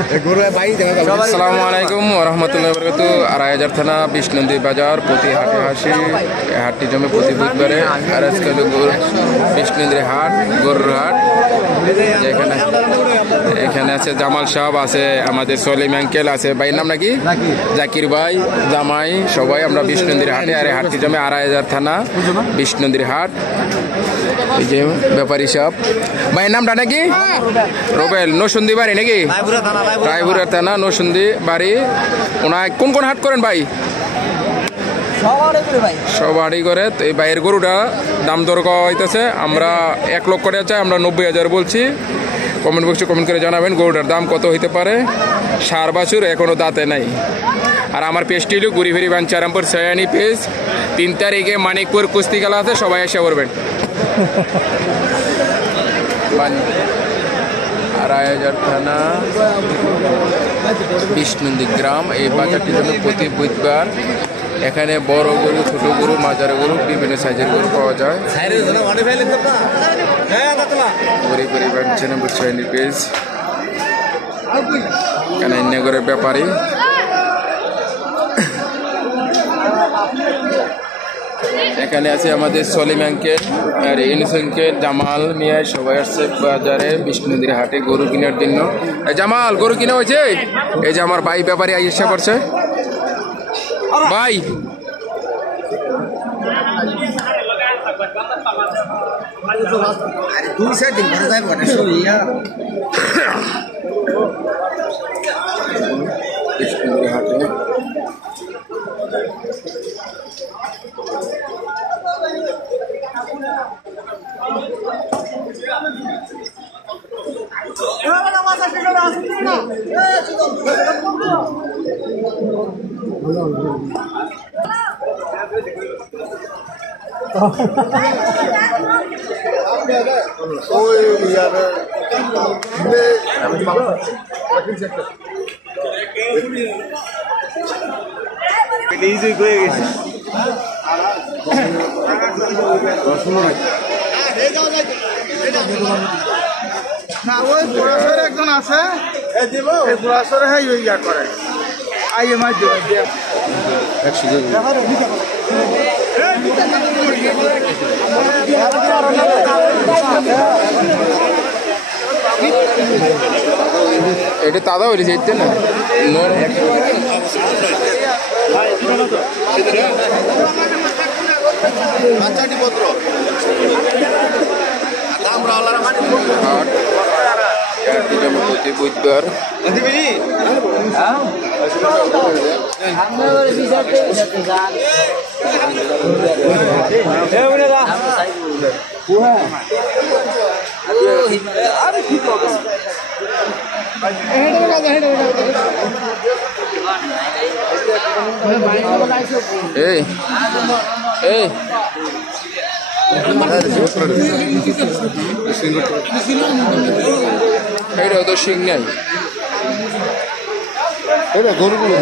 আসসালামু আলাইকুম ওয়া রাহমাতুল্লাহি ওয়া বারাকাতুহু। আড়াইহাজার থানা বিষ্ণুনদী বাজার প্রতি হাটে হাসি। হাটটি জমে প্রতি বুধবারে। আর আজকে হলো বিষ্ণুনদীর হাট, গরুর হাট। এখানে আছে জামাল সাহেব, আছে আমাদের সলিম আঙ্কেল, আছে ভাইয়ের নাম নাকি জাকির ভাই, জামাই, সবাই আমরা বিষ্ণুনদীর হাটে। আর হাটটি জমে আড়াইহাজার থানা বিষ্ণুনদীর হাট। এই যে ব্যাপারী সাহেব, ভাইয়ের নামটা নাকি রোবেল, নরসিংদী বাড়ি নাকি রায়পুরা থানা নরসিংদী বাড়ি। ওনার কোন কোন হাট করেন ভাই? সব হাটই করে। এই ভাইয়ের গরুটা দাম দর হইতেছে, আমরা 1 লক্ষ করে চাই, আমরা 90,000 বলছি। কমেন্ট বক্সে কমেন্ট করে জানাবেন গরুটার দাম কত হইতে পারে। 4 বছর এখনো দাঁতে নাই। আর আমার পেজটি হলো ঘুরি ফিরি বাঞ্চারামপুর সয়ানি পেজ। 3 তারিখে মানিকপুর কুস্তি খেলা আছে, সবাই এসে করবেন। আড়াইহাজার থানা বিষ্ণুনদী গ্রাম। এই বাজারটির জন্য প্রতি বুধবার এখানে বড় গরু, ছোট গরু, মাঝারি গরু, বিভিন্ন সাইজের গরু পাওয়া যায়। পেজ কানাইনগরের ব্যাপারী। এখানে আছে আমাদের সলিম আঙ্কেল আর ইউনুস আঙ্কেল, জামাল মিয়া, সবাই আসছে বাজারে বিষ্ণুনদীর হাটে গরু কেনার জন্য। জামাল, গরু কিনা হয়েছে? এই যে আমার ভাই ব্যাপারী আইসা করছে। ভাই বিষ্ণুনদীর হাটে একজন আছে ইয়া করে এটা তাজা হয়েছে না প্রতি বুধবার এইটাও তো শিং নাই। গরুগুলো